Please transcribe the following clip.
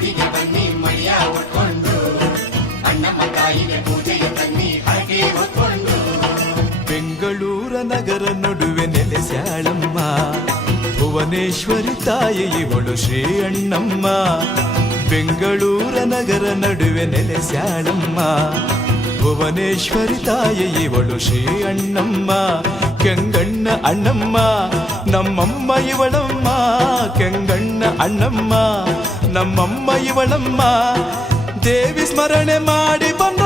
ಗುಡಿಗೆ ಬನ್ನಿ ಮಡಿಯ ಉಟ್ಕೊಂಡು ಅಣ್ಣಮ್ಮ ತಾಯಿಗೆ ಪೂಜೆಯ ತನ್ನಿ ಹಾಗೆ ಹೊತ್ಕೊಂಡು ಬೆಂಗಳೂರ ನಗರ ನಡುವೆ ನೆಲೆಸ್ಯಾಳಮ್ಮ ಭುವನೇಶ್ವರಿ ತಾಯಿ ಇವಳು ಶ್ರೀ ಅಣ್ಣಮ್ಮ ಬೆಂಗಳೂರ ನಗರ ನಡುವೆ ನೆಲೆಸ್ಯಾಳಮ್ಮ ಭುವನೇಶ್ವರಿ ತಾಯಿ ಇವಳು ಶ್ರೀ ಅಣ್ಣಮ್ಮ ಕೆಂಗಣ್ಣ ಅಣ್ಣಮ್ಮ ನಮ್ಮಮ್ಮ ಇವಳಮ್ಮ ಕೆಂಗಣ್ಣ ಅಣ್ಣಮ್ಮ ನಮ್ಮಮ್ಮ ಇವಳಮ್ಮ ದೇವಿ ಸ್ಮರಣೆ ಮಾಡಿ ಬಂದ